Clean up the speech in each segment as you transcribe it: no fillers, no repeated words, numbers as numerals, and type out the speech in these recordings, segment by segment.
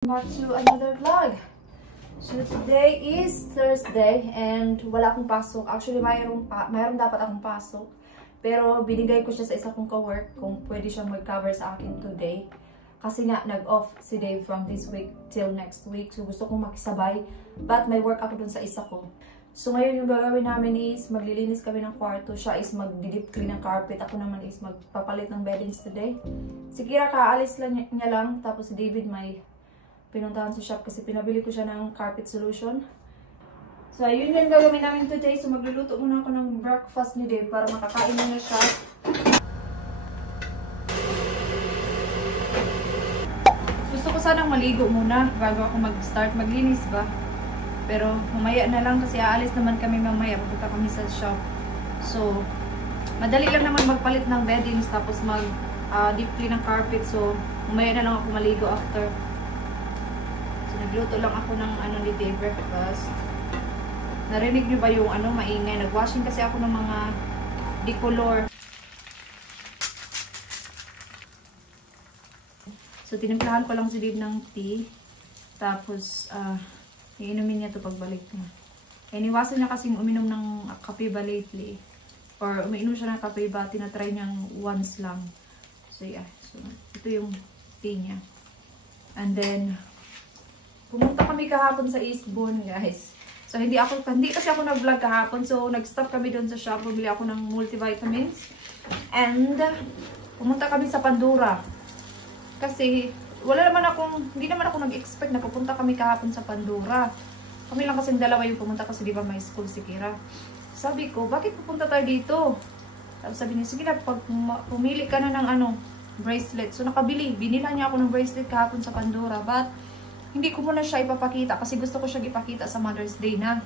Back to another vlog. So today is Thursday and wala akong pasok. Actually, mayroon dapat akong pasok. Pero binigay ko siya sa isa kong ka-work kung pwede siyang mag-cover sa akin today. Kasi nga, nag-off si Dave from this week till next week. So gusto kong makisabay. But may work ako dun sa isa ko. So ngayon yung gagawin namin is maglilinis kami ng kwarto. Siya is mag-deep clean ng carpet. Ako naman is magpapalit ng beddings today. Si Kira kaalis lang niya lang. Tapos si David may pinuntahan sa shop kasi pinabili ko siya ng carpet solution. So ayun yung gagawin namin today. So magluluto muna ako ng breakfast ni Dave para makakain na siya. Gusto ko sanang maligo muna bago ako mag-start maglinis ba. Pero mamaya na lang kasi aalis naman kami mamaya. Pupunta kami sa shop. So madali lang naman magpalit ng beddings tapos deep clean ng carpet. So mamaya na lang ako maligo after. So nagluto lang ako ng ni Dave breakfast. Narinig niyo ba yung maingay? Nag-washing kasi ako ng mga decolor. So tinimplahan ko lang si Dave ng tea. Tapos iinumin niya ito pagbalik niya. Iniwasan niya kasing uminom ng kape ba lately. Or umiinom siya ng kape ba, tinatry niyang once lang. So yeah, so ito yung tea niya. And then, pumunta kami kahapon sa Eastbourne guys. So hindi kasi ako nag-vlog kahapon. So nag-stop kami doon sa shop, bumili ako ng multivitamins. And pumunta kami sa Pandora. Kasi hindi naman ako nag-expect na pupunta kami kahapon sa Pandora. Kami lang kasing dalawa yung pumunta kasi di ba may school si Kira. Sabi ko, bakit pupunta tayo dito? Tapos sabi niya, sige na, pag pumili ka na ng bracelet. So binila niya ako ng bracelet kahapon sa Pandora. But hindi ko muna siya ipapakita kasi gusto ko siya ipakita sa Mother's Day na.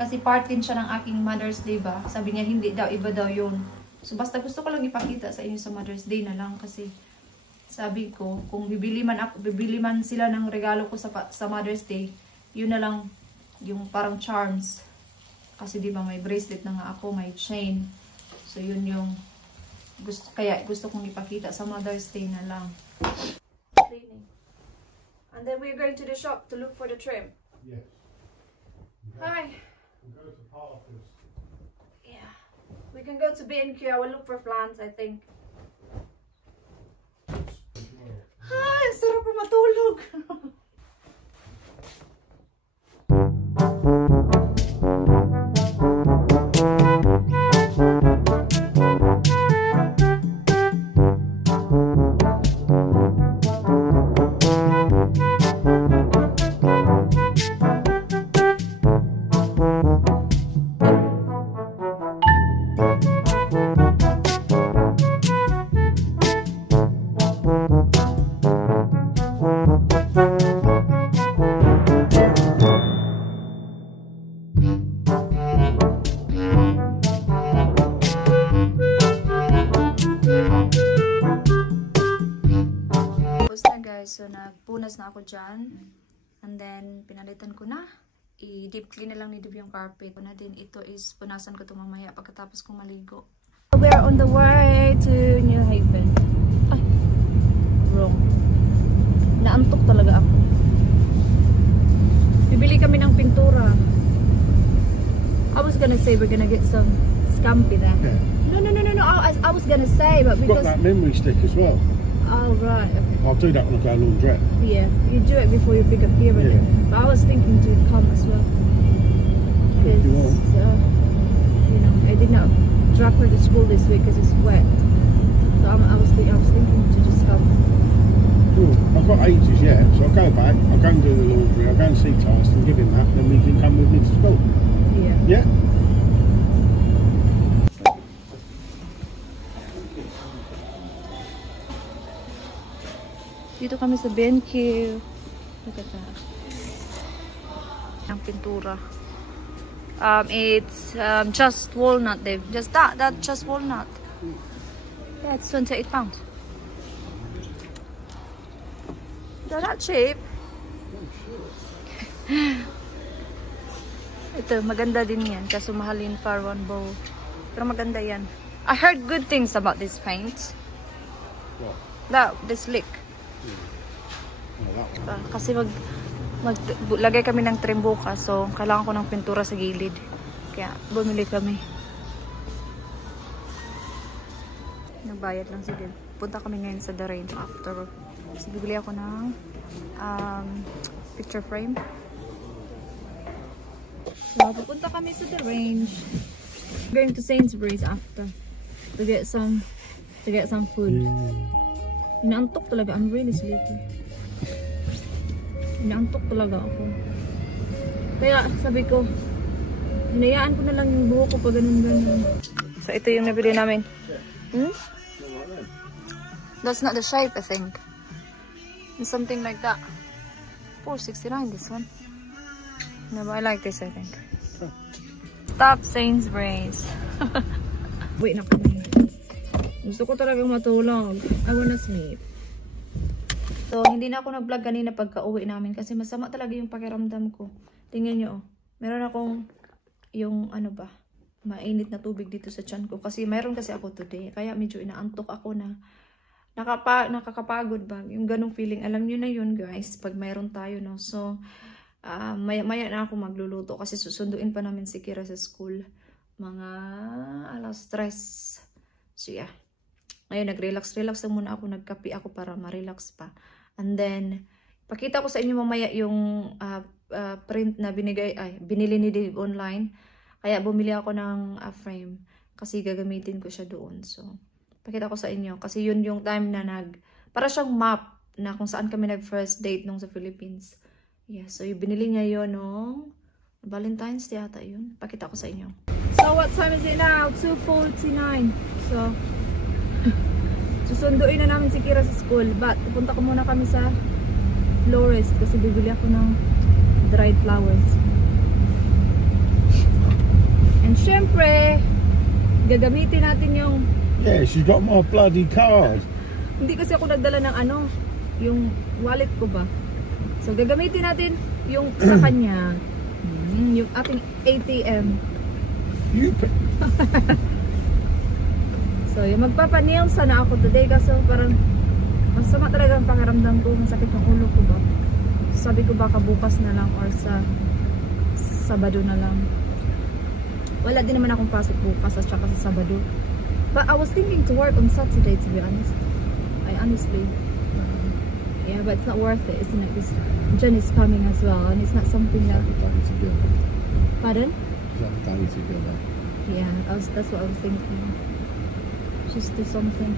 Kasi part din siya ng aking Mother's Day ba. Sabi niya, hindi daw, iba daw yun. So basta gusto ko lang ipakita sa inyo sa Mother's Day na lang kasi sabi ko, kung bibili man sila ng regalo ko sa Mother's Day, yun na lang yung parang charms. Kasi di ba may bracelet na nga ako, may chain. So yun yung gusto kong ipakita sa Mother's Day na lang. And then we're going to the shop to look for the trim. Yes. Hi. We go to Parker's. Yeah. We can go to B&Q. I will look for plants, I think. Ay, ang sarap na matulog. So, nagpunas na ako dyan. And then, pinalitan ko na. I-deep clean na lang ni Dib yung carpet. Na din, ito is punasan ko ito mamaya pagkatapos kong maligo. We are on the way to New Haven. Ay, wrong. Naantok talaga ako. Bibili kami ng pintura. I was gonna say we're gonna get some scampi there. Yeah. No. I was gonna say, but because... Got that memory stick as well. Oh, right. Okay. I'll do that when I go laundrette. Yeah, you do it before you pick up here. Yeah. But I was thinking to come as well. Because, I did not drop her to school this week because it's wet. So I was thinking to just come. Cool. I've got ages, yeah. So I'll go back, I'll go and do the laundry, I'll go and see Tyson and give him that, then we can come with me to school. Yeah. Yeah? Dito kami sa B&Q. Look at that. Ang pintura. It's just walnut, Dave. Just that just walnut. Yeah, it's £28. They're not cheap. Ito, maganda din yan. Kaso mahalin for one bowl. Pero maganda yan. I heard good things about this paint. What? That, this lick. Kasi maglagay kami ng trim bukas, so kailangan ko ng pintura sa gilid. Kaya bumili kami. Nagbayad lang sige. Punta kami ngayon sa The Range after. So bibili ako ng picture frame. So pupunta kami sa The Range. Going to Sainsbury's after to get some food. Inaantok talaga. I'm really sleepy. Inaantok talaga ako. Kaya sabi ko, hinayaan ko na lang yung buhok ko pag ganun-ganun. So ito yung nabili namin. That's not the shape, I think. It's something like that. $4.69 this one. No, but I like this, I think. Stop Sainsbury's. Wait na kami. Gusto ko talagang matulog. I wanna sleep. So, hindi na ako nag-vlog kanina pagka-uwi namin kasi masama talaga yung pakiramdam ko. Tingnan nyo, oh. Meron akong yung ano ba, mainit na tubig dito sa tiyan ko. Kasi meron kasi ako today. Kaya medyo inaantok ako na nakakapagod ba. Yung ganong feeling. Alam nyo na yun guys, pag meron tayo, no. So, maya na ako magluluto kasi susunduin pa namin si Kira sa school. Mga 3:00. So, yeah. Ngayon, nag-relax lang muna ako. Nagkape ako para ma-relax pa. And then, pakita ko sa inyo mamaya yung print na binili ni Dave online. Kaya bumili ako ng frame. Kasi gagamitin ko siya doon. So, pakita ko sa inyo. Kasi yun yung time na para siyang map na kung saan kami nag-first date nung sa Philippines. Yeah, so yung binili niya yun nung Valentine's Day ata yun. Pakita ko sa inyo. So, what time is it now? 2:49. So, susunduin na namin si Kira sa school. But, pupunta ko muna kami sa florist kasi bibili ako ng dried flowers. And syempre, gagamitin natin yung... Yeah, she's got my bloody card. Hindi kasi ako nagdala ng yung wallet ko ba. So, gagamitin natin yung sa kanya. Yung ating ATM. So, yung magpapa-nails sana ako today kasi parang masama talaga ang pangaramdam ko. Masakit ng ulo ko ba. Sabi ko baka bukas na lang or sa Sabado na lang. Wala din naman akong pasok bukas at saka sa Sabado. But I was thinking to work on Saturday to be honest. Honestly. Yeah, but it's not worth it, isn't it? Because Jen is coming as well and it's not something that... Pardon? Yeah, that's what I was thinking. Just do something,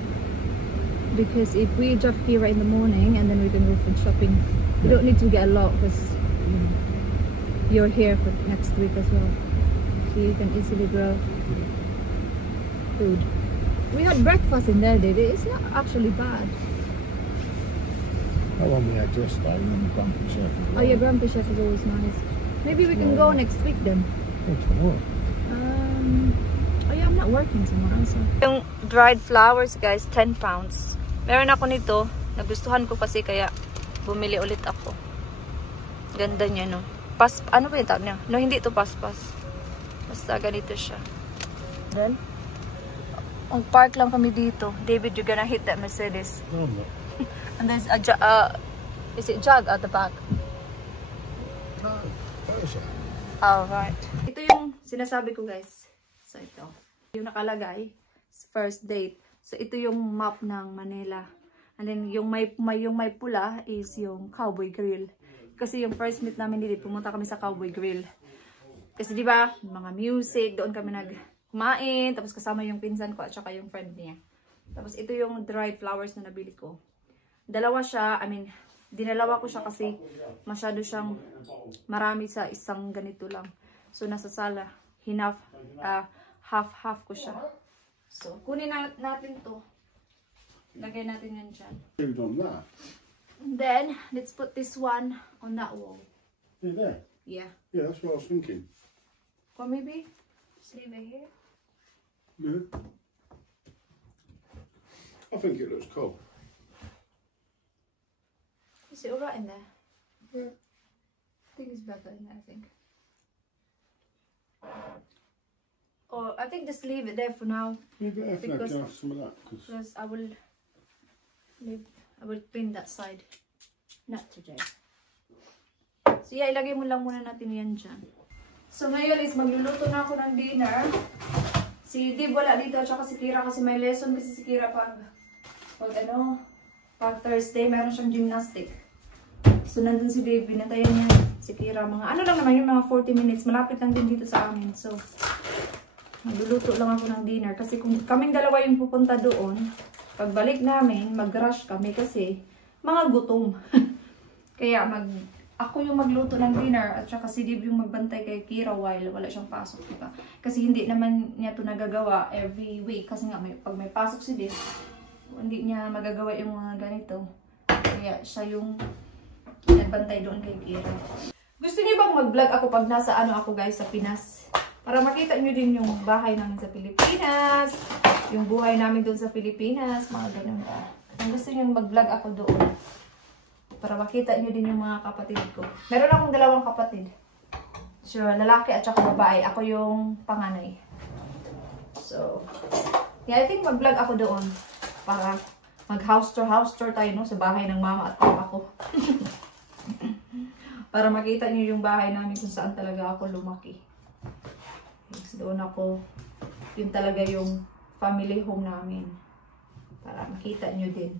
because if we drop here in the morning and then we can go for shopping, we don't need to get a lot because you're here for next week as well, so you can easily grow food. We had breakfast in there, did it? It's not actually bad. I want me address though, and Grumpy Chef. Oh, your Grumpy Chef is always nice. Maybe we can go next week then. Go tomorrow. Oh yeah, I'm not working tomorrow, so. Yung dried flowers, guys, 10 pounds. Meron ako nito. Nagustuhan ko kasi kaya bumili ulit ako. Ganda niya, no? Ano ba yung tawag niya? No, hindi ito paspas. Basta ganito siya. Then, park lang kami dito. David, you're gonna hit that Mercedes. No, I'm not. And there's a is it jug at the back? No, Persia. Oh, right. Ito yung sinasabi ko, guys. So, ito. Yung nakalagay, first date. So, ito yung map ng Manila. And then, yung may pula is yung Cowboy Grill. Kasi yung first meet namin dito, pumunta kami sa Cowboy Grill. Kasi, di ba, mga music, doon kami nagkumain. Tapos, kasama yung pinsan ko at saka yung friend niya. Tapos, ito yung dried flowers na nabili ko. Dalawa siya, dinalawa ko siya kasi masyado siyang marami sa isang ganito lang. So, nasa sala, half ko siya. So, kunin natin to. Lagay natin yan dyan. And then, let's put this one on that wall. Yeah, there? Yeah. Yeah, that's what I was thinking. Or maybe, just leave it here. Yeah. I think it looks cool. Is it alright in there? Yeah. I think it's better in there, I think. Or I think just leave it there for now. Yeah, but I think I some of that. Because I will clean that side. Not today. So yeah, ilagay mo lang muna natin yan dyan. So ngayon is magluluto na ako ng dinner. Si Dib wala dito at saka si Kira kasi may lesson kasi si Kira pag Thursday meron siyang gymnastic. So nandun si Dib, binatayan niya si Kira mga ano lang naman yung mga 40 minutes. Malapit lang din dito sa amin. So magluluto lang ako ng dinner kasi kung kaming dalawa yung pupunta doon, pagbalik namin, mag-rush kami kasi mga gutom. Kaya ako yung magluto ng dinner at saka si Dib yung magbantay kay Kira while wala siyang pasok, diba? Kasi hindi naman niya ito nagagawa every week kasi nga pag may pasok si Dib, hindi niya magagawa yung mga ganito. Kaya siya yung nagbantay doon kay Kira. Gusto niyo bang mag-vlog ako pag nasa ako guys sa Pinas? Para makita niyo din yung bahay namin sa Pilipinas, yung buhay namin doon sa Pilipinas, mga ganun ba. Kung gusto niyo mag-vlog ako doon, para makita nyo din yung mga kapatid ko. Meron akong dalawang kapatid. So, lalaki at saka babae. Ako yung panganay. So, yeah, I think mag-vlog ako doon. Para mag-house tour tayo, no? Sa bahay ng mama at papa ko. Para makita nyo yung bahay namin kung saan talaga ako lumaki. So, doon ako, yun talaga yung family home namin. Para makita nyo din.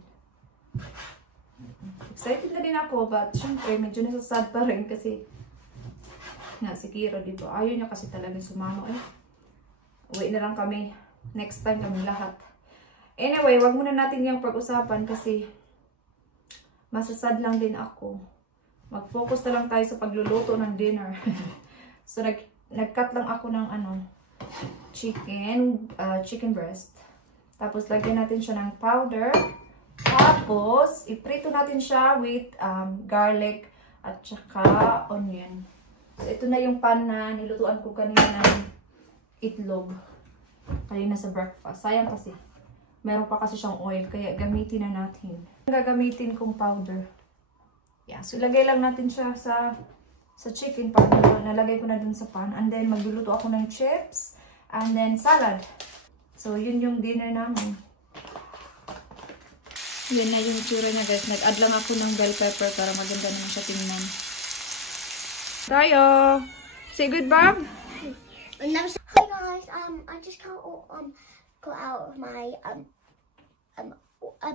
Excited na din ako, but syempre medyo nasasad pa rin kasi nga si Kira dito. Ayaw niya kasi talaga sumama. Uwi na lang kami. Next time kami lahat. Anyway, wag muna natin yung pag-usapan kasi masasad lang din ako. Mag-focus na lang tayo sa pagluluto ng dinner. So nag-cut lang ako ng chicken breast. Tapos lagyan natin siya ng powder. Tapos, iprito natin siya with garlic at saka onion. So, ito na yung pan na nilutuan ko kanina ng itlog. Kanina sa breakfast. Sayang kasi. Meron pa kasi siyang oil. Kaya gamitin na natin. Gagamitin kong powder. Yeah. So, ilagay lang natin siya sa chicken pan. Nalagay ko na dun sa pan. And then, magluluto ako ng chips. And then, salad. So, yun yung dinner namin. Yun na yung itsura niya guys. Nag-add lang ako ng bell pepper para maganda naman siya tingnan. Tayo! Say good, Bob! Hi guys, I just got out of my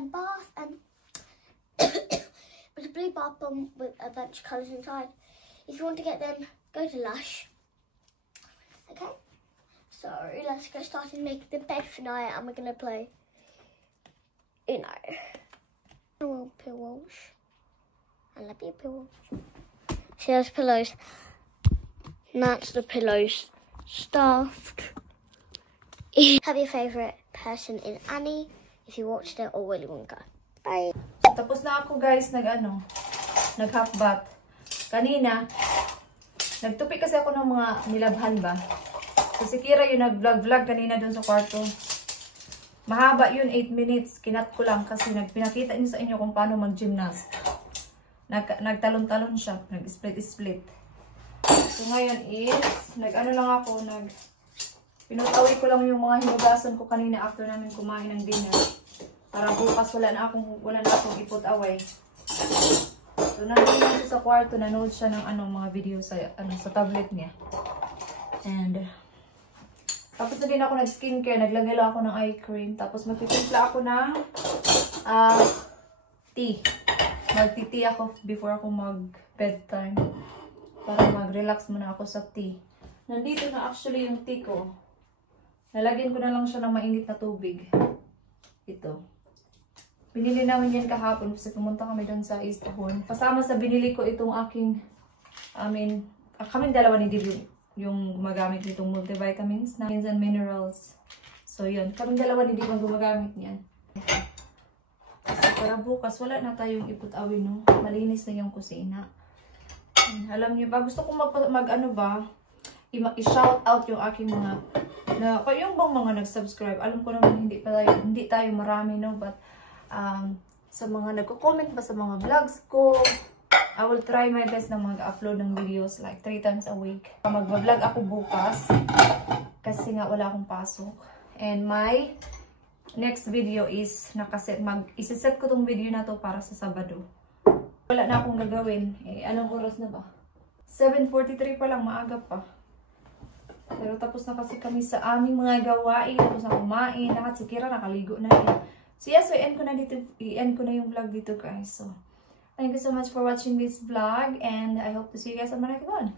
bath with a blue bath bomb with a bunch of colours inside. If you want to get them, go to Lush. Okay? So let's get started making the bed for night and we're gonna play pillows. I love your pillows. See those pillows? And that's the pillows stuffed. Have your favourite person in Annie if you watched it or Willy Wonka. Bye. So, tapos na ako guys nag-half bath. Kanina, nagtupi kasi ako ng mga nilabhan ba. So si Kira yung nag-vlog kanina dun sa kwarto. Mahaba yun, 8 minutes. Kinat ko lang kasi pinakita niyo sa inyo kung paano mag-gymnast. Nagtalon-talon siya. Nag-split-split. So ngayon is, pinutawi ko lang yung mga hinugasan ko kanina after namin kumain ng dinner. Para bukas wala na akong ipot away. So nandun lang siya sa kwarto, nanood siya ng mga video sa tablet niya. And tapos na din ako nag-skincare, naglagay lang ako ng eye cream. Tapos magtitimpla ako ng tea. Magti-tea ako before ako mag-bedtime. Para mag-relax muna ako sa tea. Nandito na actually yung tea ko. Nalagyan ko na lang siya ng mainit na tubig. Ito. Binili namin yan kahapon kasi pumunta kami doon sa Eastbourne. Kasama sa binili ko itong kaming dalawa ni Dib yung gumagamit nitong multivitamins, vitamins and minerals. So yun, kaming dalawa ni Dib ang gumagamit niyan. Kasi para bukas wala na tayong iput-awin, no? Malinis na yung kusina. Alam niyo ba, gusto ko i-shout out yung aking yung bang mga nag-subscribe. Alam ko naman hindi tayo marami, no? But sa mga nagko-comment pa sa mga vlogs ko, I will try my best na mag-upload ng videos like 3 times a week. Mag-vlog ako bukas kasi nga wala akong pasok. And my next video is isi-set ko tong video na to para sa Sabado. Wala na akong gagawin. Eh, anong oras na ba? 7:43 pa lang, maaga pa. Pero tapos na kasi kami sa aming mga gawain. Tapos na kumain. Lahat si Kira nakaligo na rin. So yes, so i-end ko na yung vlog dito guys. So, thank you so much for watching this vlog. And I hope to see you guys on my next one.